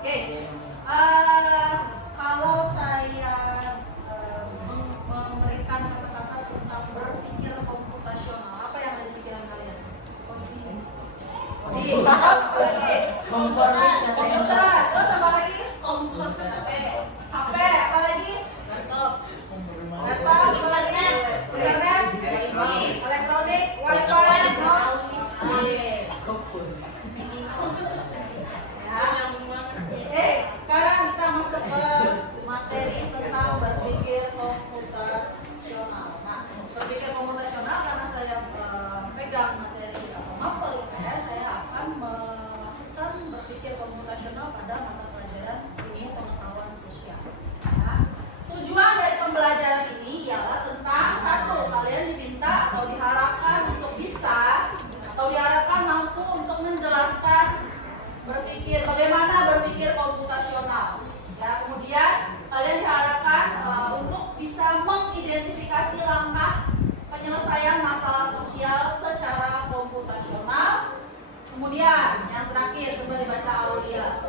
Oke. Kalau saya memberikan kata-kata tentang berpikir komputasional, apa yang ada di pikiran kalian? Komputer, terus apa lagi? HP, apa lagi? Laptop, apa lagi? Internet, elektronik, wifi, mouse, sekarang kita masuk ke materi tentang berpikir komputasional. Nah, berpikir komputasional karena saya pegang materi mapel IPS, saya akan memasukkan berpikir komputasional pada mata pelajaran ilmu pengetahuan sosial. Nah, tujuan dari pembelajaran ini ialah tentang satu, kalian diminta atau diharapkan untuk bisa atau diharapkan mampu untuk menjelaskan bagaimana berpikir komputasional. Ya, kemudian kalian diharapkan untuk bisa mengidentifikasi langkah penyelesaian masalah sosial secara komputasional. Kemudian yang terakhir, coba dibaca Aulia.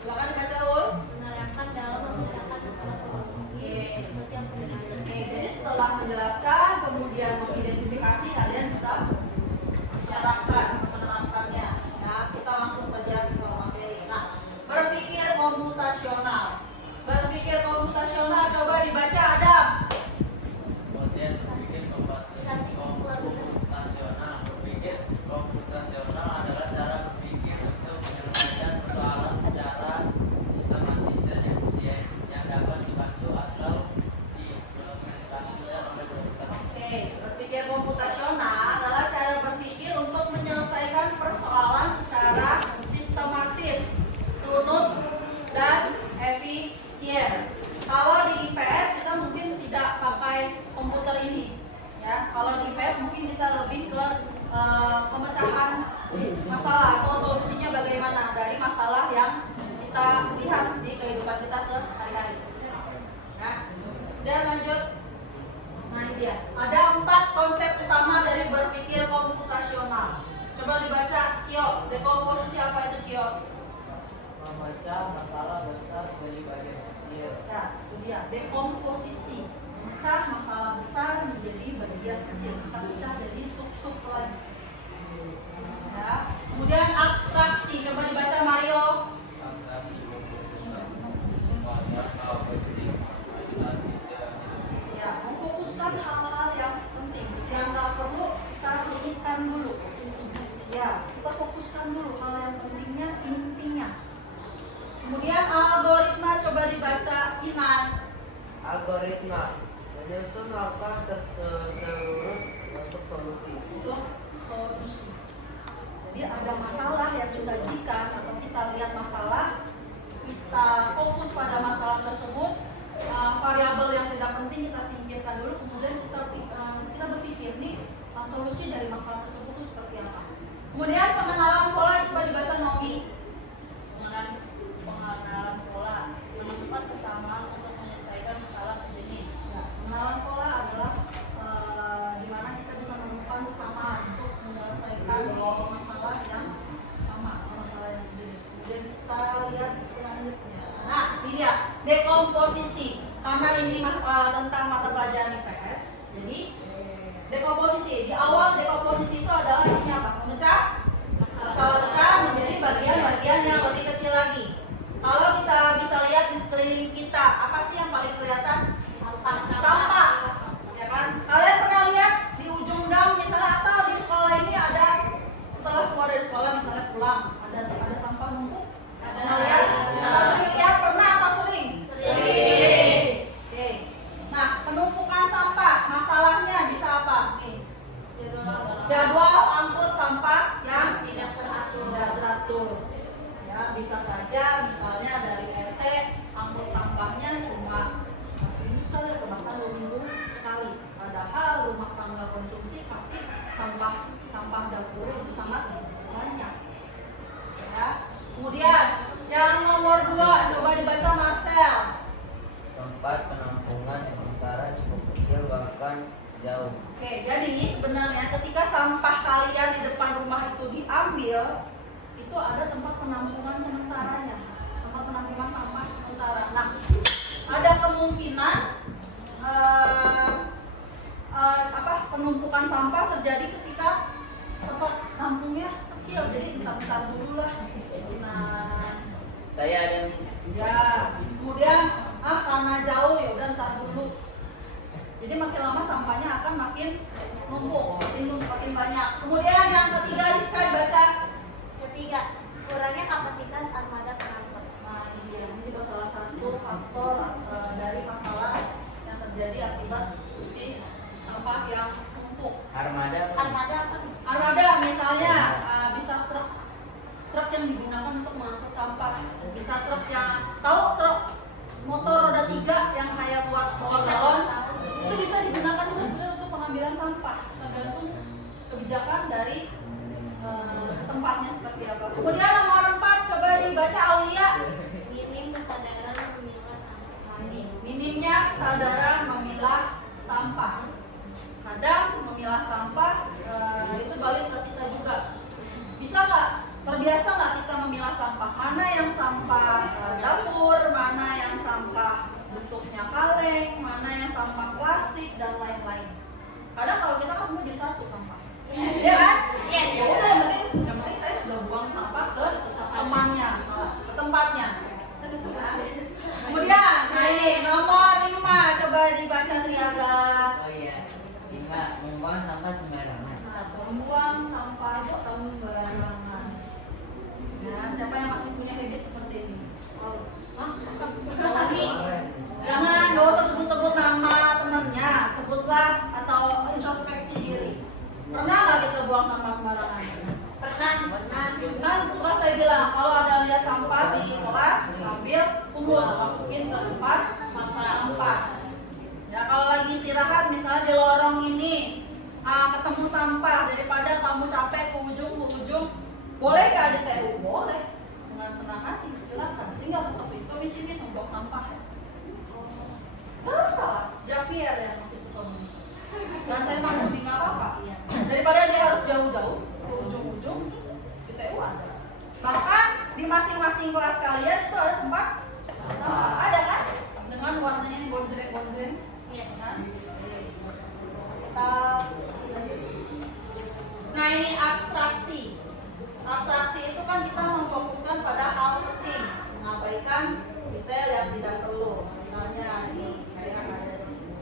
Silakan dibaca Ul. Menerangkan dalam memecahkan masalah sosial sederhana. Jadi setelah menjelaskan, kemudian mengidentifikasi, kalian bisa menerapkannya. Nah, kita langsung saja ke materi. Nah, berpikir komputasional. Berpikir komputasional, coba dibaca Adam. Kemudian berpikir komputasional. Berpikir komputasional adalah cara berpikir untuk menyelesaikan persoalan secara sistematis dan yang dapat dibantu atau diimplementasikan oleh komputer. Oke, berpikir komputasional adalah cara berpikir untuk menyelesaikan persoalan secara sistematis, runut, dan efisien. Kalau di IPS kita mungkin tidak pakai komputer ini, ya. Kalau di IPS mungkin kita lebih ke pemecahan masalah atau solusinya bagaimana dari masalah yang kita lihat di kehidupan kita sehari-hari. Ya. Dan lanjut. Nah, ini dia. Ada 4 konsep utama dari berpikir komputasional. Coba dibaca, Cio. Dekomposisi apa itu, Cio? Memecah masalah besar dari bagian kecil. Ya, itu dia. Dekomposisi. Memecah masalah besar menjadi bagian kecil. Kita pecah jadi sub-sub lagi. Ya. Kemudian abstraksi. Coba dibaca, Mario. Ya, memfokuskan hal-hal yang penting. Yang nggak perlu kita sisihkan dulu. Ya, kita fokuskan dulu hal yang pentingnya, intinya. Kemudian algoritma, coba dibaca, Inan. Algoritma menyusun langkah terurus untuk solusi. Untuk solusi. Jadi ada masalah yang disajikan atau kita lihat masalah, kita fokus pada masalah tersebut, variabel yang tidak penting kita singkirkan dulu, kemudian kita berpikir nih solusi dari masalah tersebut itu seperti apa. Kemudian pengenalan pola, coba dibaca Nomi. Pengenalan pola menemukan kesamaan untuk menyelesaikan masalah sejenis. Nah, pengenalan pola adalah di mana kita bisa menemukan kesamaan untuk menyelesaikan masalah yang sama, masalah yang sejenis. Kemudian kita lihat selanjutnya. Nah, ini dia dekomposisi. Karena ini tentang mata pelajaran IPS, jadi dekomposisi. Di awal dekomposisi itu adalah ini apa? Memecah masalah besar menjadi bagian-bagian yang lebih kecil lagi. Kalau kita bisa lihat di sekeliling kita, apa sih yang paling kelihatan? Sampah. Ya kan? Kalian pernah lihat di ujung gang misalnya atau di sekolah ini ada setelah keluar dari sekolah misalnya pulang ada sampah numpuk? Pernah lihat? Atau sering lihat? Pernah atau sering? Sering. Oke. Nah, penumpukan sampah masalahnya bisa apa? Nih. Jadwal angkut sampah yang tidak teratur. Ya, bisa saja misalnya dari RT angkut sampahnya cuma seminggu sekali atau bahkan 2 minggu sekali. Padahal rumah tangga konsumsi pasti sampah dapur itu sangat banyak. Ya. Kemudian yang nomor 2 coba dibaca Marcel. Tempat penampungan sementara cukup kecil bahkan jauh. Oke, jadi sebenarnya ketika sampah kalian di depan rumah itu diambil, itu ada tempat penampungan sementaranya, tempat penampungan sampah sementara. Nah, ada kemungkinan penumpukan sampah terjadi ketika tempat nampungnya kecil, jadi bentar-bentar dulu lah. Nah, Saya ada ya, kemudian karena jauh ya udah ntar dulu. Jadi makin lama sampahnya akan makin numpuk, makin banyak. Kemudian yang ketiga sekali baca. Ketiga, kurangnya kapasitas armada pengangkut. Nah, ini dia. Ini juga salah satu faktor dari masalah yang terjadi akibat si sampah yang numpuk. armada. Armada apa? Armada misalnya bisa truk yang digunakan untuk mengangkut sampah, bisa truk yang truk motor roda 3 yang kayak buat bawa galon, itu bisa digunakan juga sebenarnya untuk pengambilan sampah, tergantung kebijakan dari tempatnya seperti apa. Kemudian nomor 4 coba dibaca Aulia. Minim kesadaran memilah sampah. Nah, ini minimnya kesadaran memilah sampah. Kadang memilah sampah itu balik ke kita juga. Bisa nggak? Terbiasa nggak kita memilah sampah? Mana yang sampah dapur, mana yang sampah bentuknya kaleng, mana yang sampah plastik dan lain-lain. Kadang kalau kita kan semua jadi satu sampah, ya kan? Yes. Ya udah, yang penting saya sudah buang sampah ke temannya, ke tempatnya. Kemudian, nah ini nomor 5 coba dibaca Triaga. Oh iya, 5 membuang sampah sembarangan. Nah, membuang sampah sembarangan. Nah, siapa yang masih punya habit seperti ini? Jangan, gak usah sebut-sebut nama temennya, sebutlah atau introspeksi diri. Pernah nggak kita buang sampah sembarangan? Pernah. Kan suka saya bilang, kalau ada lihat sampah di kelas, ambil, pungut, masukin ke tempat sampah. Ya kalau lagi istirahat, misalnya di lorong ini, ketemu sampah, daripada kamu capek ke ujung, boleh nggak di TU? Boleh, dengan senang hati, silakan. Tinggal ketok itu di sini membuang sampah. Nggak salah, Javier yang masih suka bunyi. Nah saya maklumi nggak apa-apa. Daripada dia harus jauh-jauh ke ujung-ujung, di TU ada. Bahkan di masing-masing kelas kalian itu ada tempat sampah, ada kan? Dengan warnanya yang bonjreng-bonjreng. Yes. Nah, kita lanjut. Nah ini abstraksi. Abstraksi itu kan kita memfokuskan pada hal penting, mengabaikan detail yang tidak perlu. Misalnya ini saya ada di sini.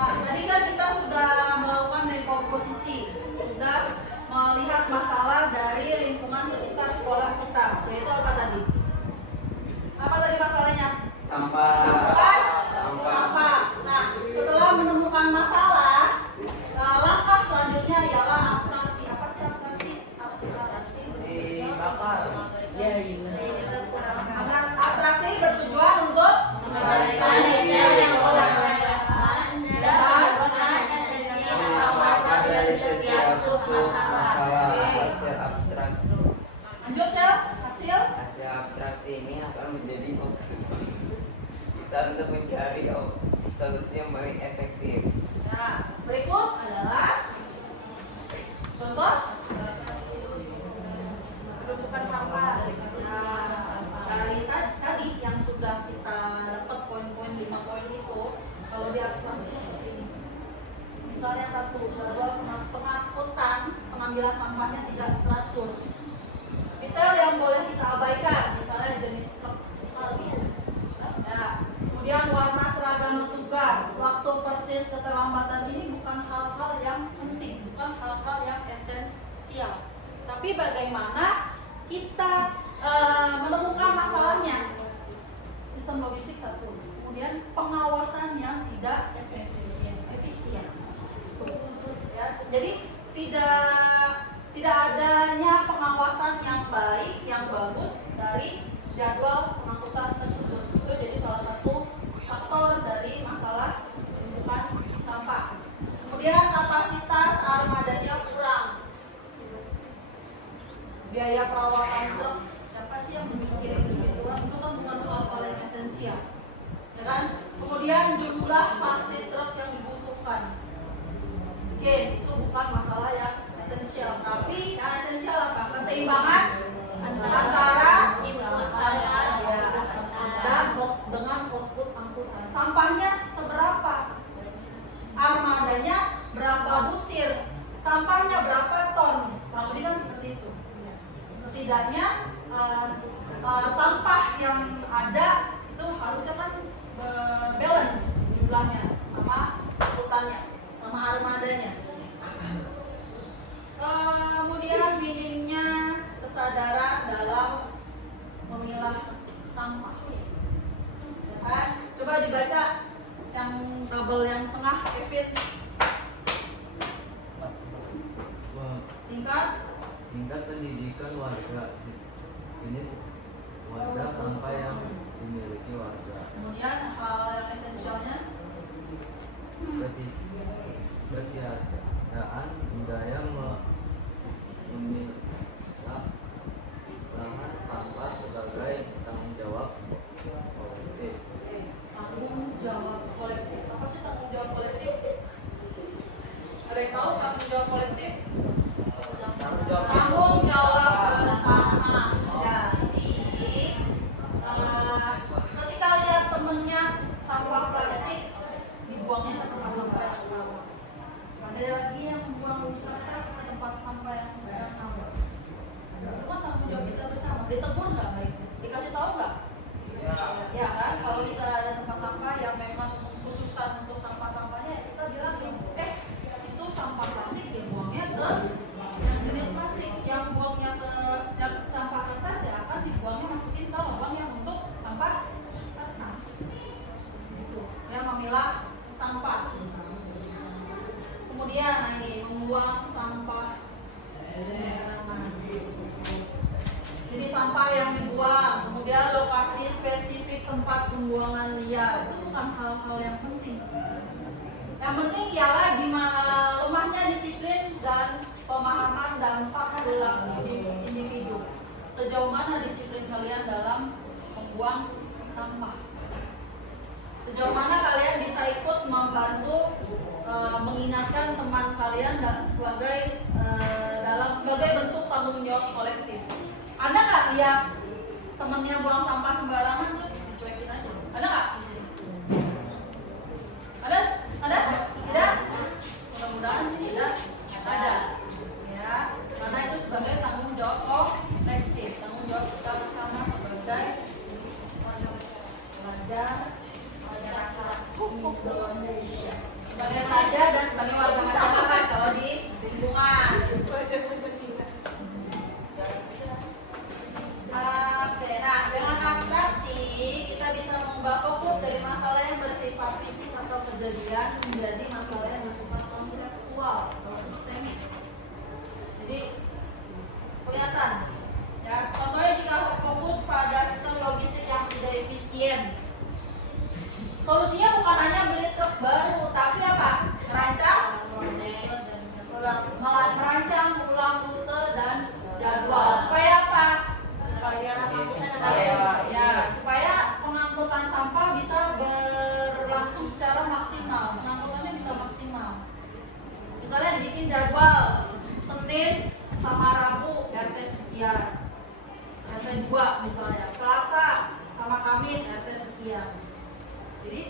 Nah, tadi kan kita sudah melakukan dekomposisi, sudah melihat masalah dari lingkungan sekitar sekolah kita, yaitu apa tadi? Apa tadi masalahnya? Sampah. Sampah. Nah, setelah menemukan masalah, langkah selanjutnya ialah abstraksi. Apa sih abstraksi? Abstraksi. Bakar. Ya iya. Abstraksi bertujuan untuk Mengabaikan detail yang kurang relevan dan merupakan esensial awal dari setiap submasalah. Hasil abstraksi. lanjut ya hasil. Hasil abstraksi ini akan menjadi opsi kita untuk mencari solusi yang paling efektif. Nah, berikut adalah contoh Penumpukan sampah. Nah, dari tadi yang sudah kita dapat poin-poin 5 poin itu, kalau di abstraksi seperti ini. Misalnya satu, jadwal pengangkutan pengambilan sampahnya tidak teratur. Detail yang boleh kita abaikan, misalnya jenis truk. Ya, kemudian warna seragam petugas, waktu persis, keterlambatan ini bukan hal-hal yang penting, bukan hal-hal yang esensial. Tapi bagaimana kita menemukan masalahnya? Sistem logistik satu, kemudian pengawasan yang tidak efisien. Ya, jadi tidak adanya pengawasan yang baik, yang bagus dari jadwal pengangkutan tersebut. Itu jadi salah setidaknya sampah yang ada itu harusnya kan balance jumlahnya sama angkutannya sama armadanya. Kemudian minimnya kesadaran dalam memilah sampah. Coba dibaca yang tabel yang tengah, Kevin. Tingkat pendidikan warga, jenis warga sampah yang dimiliki warga. Kemudian hal yang esensialnya, Ketiadaan budaya memilah sampah sebagai tanggung jawab kolektif. tanggung jawab kolektif. Apa sih tanggung jawab kolektif? Ada yang tahu tanggung jawab kolektif? Tanggung jawab bersama. Jadi ketika lihat temennya sampah plastik, dibuangnya ke tempat sampah yang sama. Ada lagi yang membuang kertas ke tempat sampah yang sama. Itu kan tanggung jawab kita bersama. Ditegur nggak baik? Dikasih tahu nggak? Ya kan, kalau misalnya ada tempat sampah yang memang khususan untuk sampah-sampahnya, kita bilangin, itu sampah plastik dibuangnya ke yang jenis plastik, yang buangnya ke yang sampah kertas ya akan dibuangnya masukin ke lubang yang untuk sampah kertas. Gitu, yang memilah sampah. Kemudian ini membuang sampah sembarangan. Jadi sampah yang dibuang, kemudian lokasi spesifik tempat pembuangan liar itu bukan hal-hal yang penting. Yang penting ialah di lemahnya disiplin dan pemahaman dampak perilaku individu. Sejauh mana disiplin kalian dalam membuang sampah? Sejauh mana kalian bisa ikut membantu mengingatkan teman kalian dan sebagai bentuk tanggung jawab kolektif? Ada nggak lihat temennya buang sampah sembarangan terus dicuekin aja? Ada nggak di sini? Ada? Ada? Tidak? Mudah-mudahan sih tidak ada. Ya, karena itu sebagai tanggung jawab kolektif, tanggung jawab kita bersama sebagai pelajar Indonesia, sebagai pelajar dan sebagai warga masyarakat kalau di lingkungan. Oke, nah dengan abstraksi kita bisa mengubah fokus dari masalah yang bersifat fisik atau kejadian menjadi masalah yang bersifat konseptual atau sistemik. Jadi kelihatan ya, contohnya jika fokus pada sistem logistik yang tidak efisien, solusinya bukan hanya beli truk baru, tapi apa? Merancang ulang rute dan jadwal. Supaya apa? Supaya pengangkutan sampah bisa berlangsung secara maksimal, pengangkutannya bisa maksimal. Misalnya dibikin jadwal Senin sama Rabu RT sekian, RT 2 misalnya, Selasa sama Kamis RT sekian. Jadi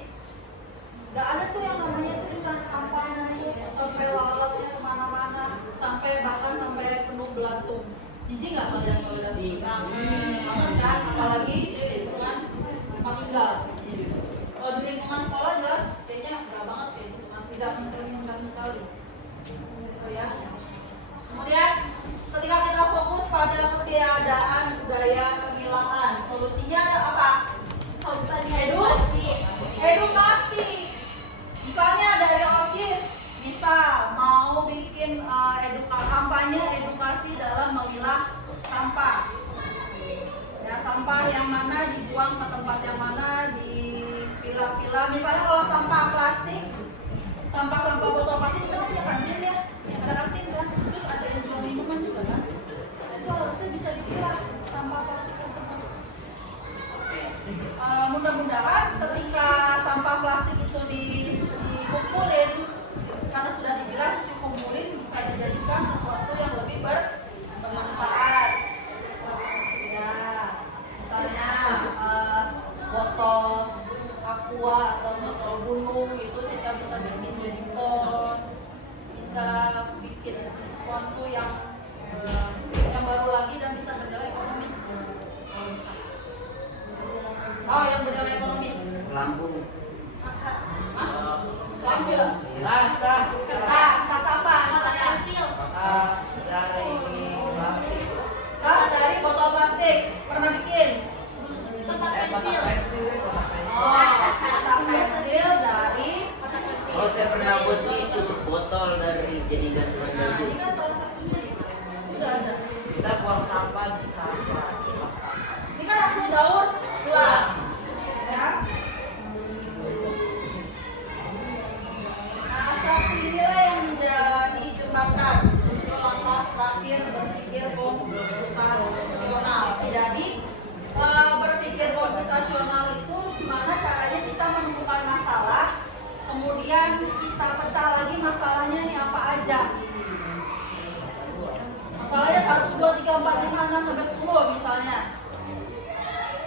nggak ada tuh yang namanya cerita sampah numpuk sampai lalatnya kemana-mana, bahkan sampai penuh belatung. Jijik nggak kalian kalau lihat? Banget kan, apalagi di lingkungan tempat tinggal. Kalau di lingkungan sekolah jelas kayaknya nggak banget ya, lingkungan tidak mencerminkan sekali. Ya. Kemudian ketika kita fokus pada ketiadaan budaya pemilahan, solusinya apa? Edukasi. Misalnya dari OSIS bisa mau bikin kampanye edukasi dalam memilah sampah. Ya, sampah yang mana dibuang ke tempat yang mana, dipilah-pilah. Misalnya kalau sampah plastik, sampah botol plastik itu kan punya kantin ya, ada kantin kan. Terus ada yang jual minuman juga kan. Itu harusnya bisa dipilah sampah plastik tersebut. Mudah-mudahan ketika sampah plastik itu dikumpulin, karena sudah dipilah terus dikumpulin, bisa dijadikan sesuatu yang lebih bermanfaat. Ya, misalnya botol aqua atau botol gunung itu kita bisa bikin jadi pot, bisa bikin sesuatu yang baru lagi dan bisa bernilai lampu. Ganjil. Tas Tas apa misalnya? tas dari plastik. Tas dari botol plastik. Pernah bikin? Kotak pensil. Oh, kotak pensil dari. Oh, saya pernah buat nih tutup botol dari jadi gantungan Nah, baju. ini kan salah satunya. Udah ada. Kita buang sampah di sampah. Ini kan langsung daur dua. Ya. Nah, abstraksi inilah yang menjadi jembatan untuk langkah terakhir berpikir komputasional. Jadi berpikir komputasional itu gimana caranya kita menemukan masalah, kemudian kita pecah lagi masalahnya nih apa aja. Masalahnya 1, 2, 3, 4, 5, 6, sampai 10 misalnya.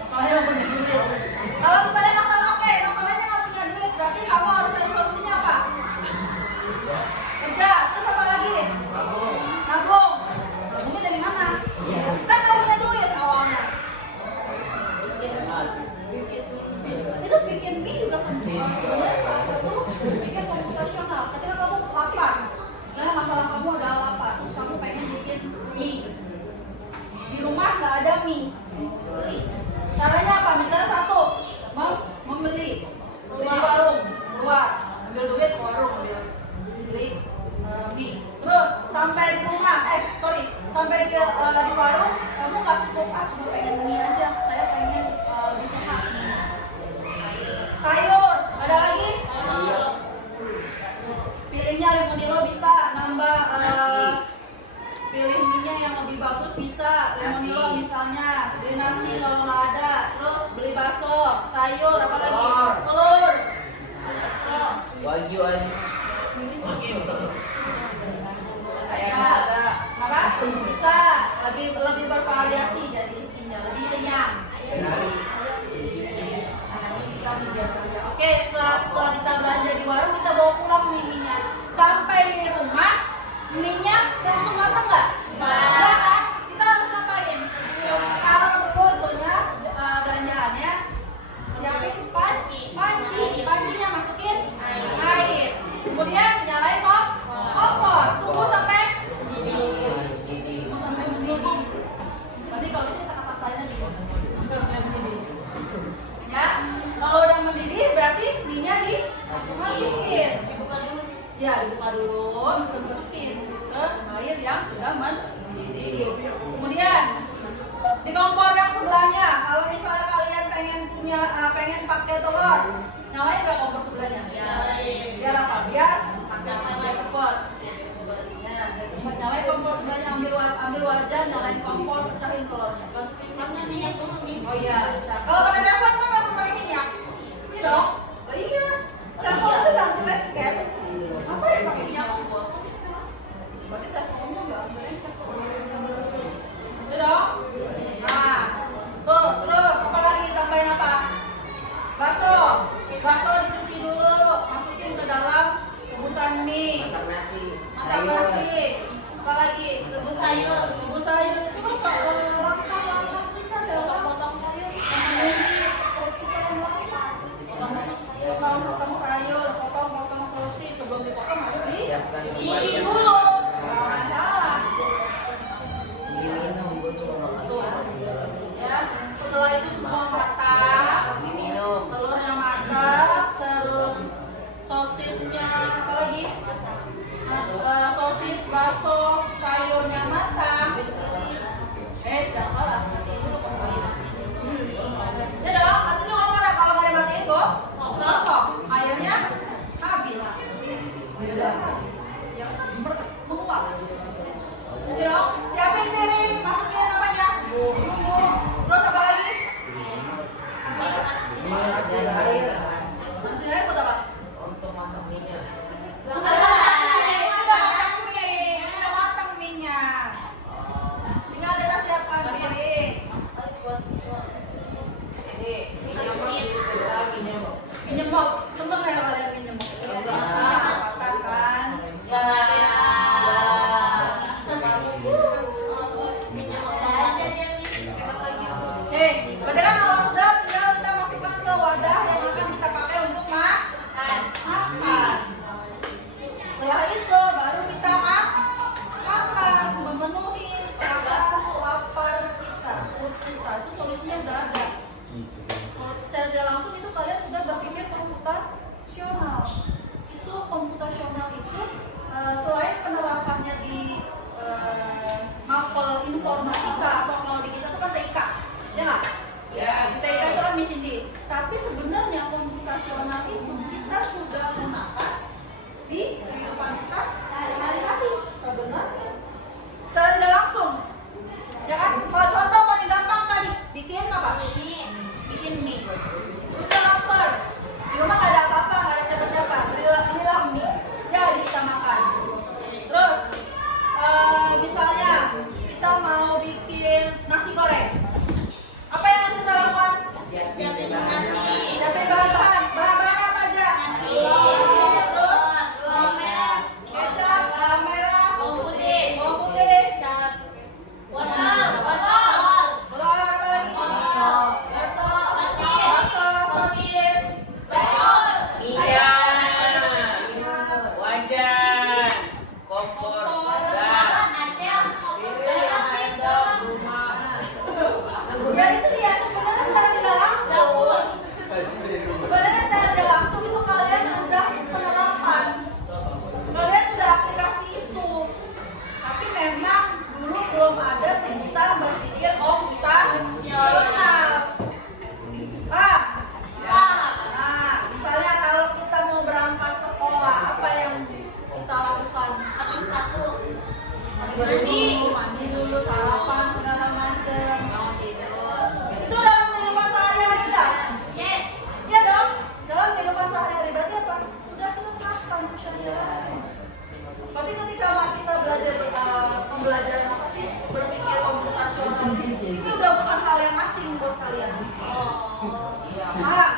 Masalahnya nggak punya duit. Kalau misalnya masalah masalahnya nggak punya duit, berarti kamu harus cari solusinya apa? Kerja, terus apa lagi? Nabung. Nabungnya dari mana? Kan nggak punya duit awalnya. Itu bikin mie juga sebenarnya salah satu bikin komputasional. Ketika kamu lapar, misalnya masalah kamu adalah lapar, terus kamu pengen bikin mie. Di rumah nggak ada mie, beli. Caranya apa? Misalnya satu, membeli di warung, keluar, ambil duit ke warung, beli mie. Terus sampai di rumah, sampai di warung, kamu nggak cukup, cuma pengen mie aja. Saya pengen lebih sehat. Sayur, ada lagi? Pilihnya lemonilo bisa nambah pilih mie-nya yang lebih bagus bisa lemonilo misalnya, beli nasi kalau nggak ada, terus beli bakso, sayur, apa lagi? Telur. Wagyu aja. Nah, apa? Bisa lebih bervariasi jadi isinya, lebih kenyang. Oke, setelah kita belanja di warung, kita bawa pulang mie-nya. Sampai di rumah, mie-nya langsung matang nggak? Nggak kan? Kita harus ngapain? Kalau dulu belanjaannya, siapin pancinya masukin air. Kemudian nyalain kompor, tunggu sampai mendidih. Nanti kalau itu kita kata-katanya di mendidih. Ya, kalau udah mendidih berarti mie-nya dimasukin. Ya, dibuka dulu, dimasukin ke air yang sudah mendidih. Kemudian di kompor yang sebelahnya, kalau misalnya kalian pengen pakai telur, nyalain nggak kompor sebelahnya? Biar apa? Biar cepet. Ya, cepet nyalain kompor sebelahnya, ambil wajan, nyalain kompor, pecahin telurnya. Oh iya, bisa. Kalau pakai telepon kan nggak perlu pakai minyak. Iya dong. Oh iya. Telepon itu ganti lengket. Apa yang pakai minyak? Berarti teleponnya nggak lengket. Iya dong. Nah, tuh terus apa lagi ditambahin apa? Bakso disusun kita, itu solusinya udah ada. Kalau secara tidak langsung itu kalian sudah berpikir komputasional. Itu komputasional itu selain penerapannya di mapel informatika atau kalau di kita itu kan TIK, ya nggak? Ya. TIK itu kan mesin D. Tapi sebenarnya komputasional itu kita sudah gunakan di kehidupan kita sehari-hari sebenarnya. Secara tidak langsung, ya kan? Kalau contoh paling gampang tadi, bikin apa? Bikin mie. Udah lapar, di rumah nggak ada apa-apa, nggak ada siapa-siapa. Belilah mie, jadi kita makan. Terus, misalnya kita mau bikin nasi goreng, apa yang harus kita lakukan? Siapin nasi. Siapin bahan-bahan. Bahan-bahannya apa aja? Nasi, terus kecap, bawang merah, Bawang putih. bawang putih, Wortel. telur, apa lagi? Sosis, Minyak, wajan, kompor, gas. ya itu dia sebenarnya secara tidak langsung. Sebenarnya secara tidak langsung itu kalian sudah penerapan, kalian sudah aplikasi itu. Tapi memang dulu belum ada sebutan berpikir komputasional. Nah, misalnya kalau kita mau berangkat sekolah, apa yang kita lakukan? Mandi dulu, sarapan segala macam. Itu dalam kehidupan sehari-hari enggak? Yes. Iya dong. Dalam kehidupan sehari-hari berarti apa? Sudah kita terapkan sehari-hari. Berarti ketika kita belajar pembelajaran apa sih? Berpikir komputasional. Itu udah bukan hal yang asing buat kalian. Paham?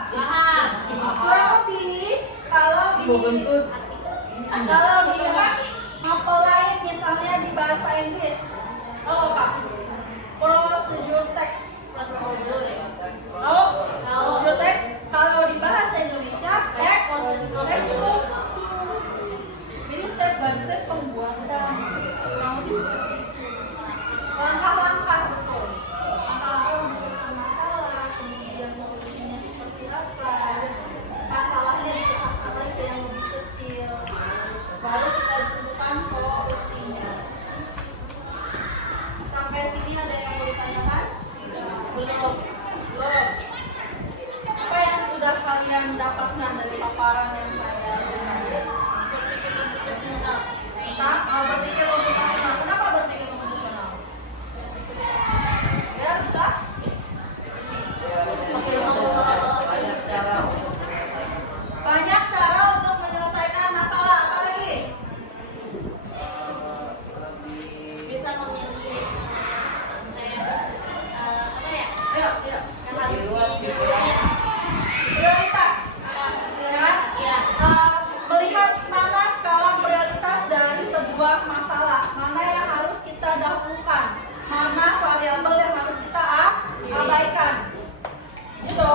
Kurang lebih kalau di mapel lain misalnya di bahasa Inggris, apa? Prosedur teks. Prosedur teks. Kalau di bahasa Indonesia teks prosedur. Ini step by step pembuatan. Kurang lebih seperti itu. Langkah-langkah betul. Langkah-langkah menciptakan masalah, kemudian solusinya seperti apa. Masalahnya dipecahkan lagi ke yang lebih kecil. Baru kita tentukan solusinya. Sampai sini ada yang mau ditanyakan? Belum. Apa yang sudah kalian dapatkan dari paparan yang saya berikan? Tentang berpikir komputasional. Kenapa berpikir komputasional? Ya, bisa? Banyak cara untuk menyelesaikan masalah. Apa lagi? Bisa memilih Ayo, prioritas. Ya, melihat mana skala prioritas dari sebuah masalah, mana yang harus kita dahulukan, mana variabel yang harus kita abaikan. Gitu.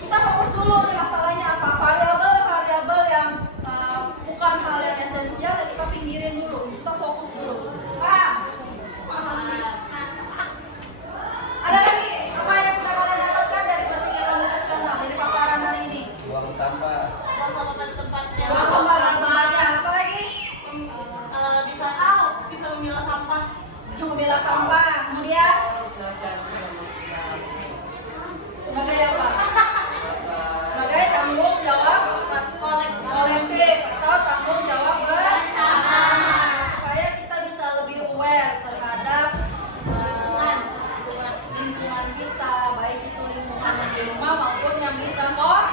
Kita fokus dulu nih masalahnya apa. Variabel yang bukan hal yang esensial, ya kita pinggirin dulu. Kita fokus dulu. Paham? Ada lagi apa yang sudah kalian dapatkan dari berpikir komputasional dari paparan hari ini? Buang sampah. sama pada tempatnya. Buang sampah pada tempatnya. Apa lagi? Bisa memilah sampah. Memilah sampah. Kemudian sebagai apa? Sebagai tanggung jawab kolektif atau tanggung jawab bersama, supaya kita bisa lebih aware terhadap lingkungan kita, baik itu lingkungan yang di rumah maupun yang di sekolah.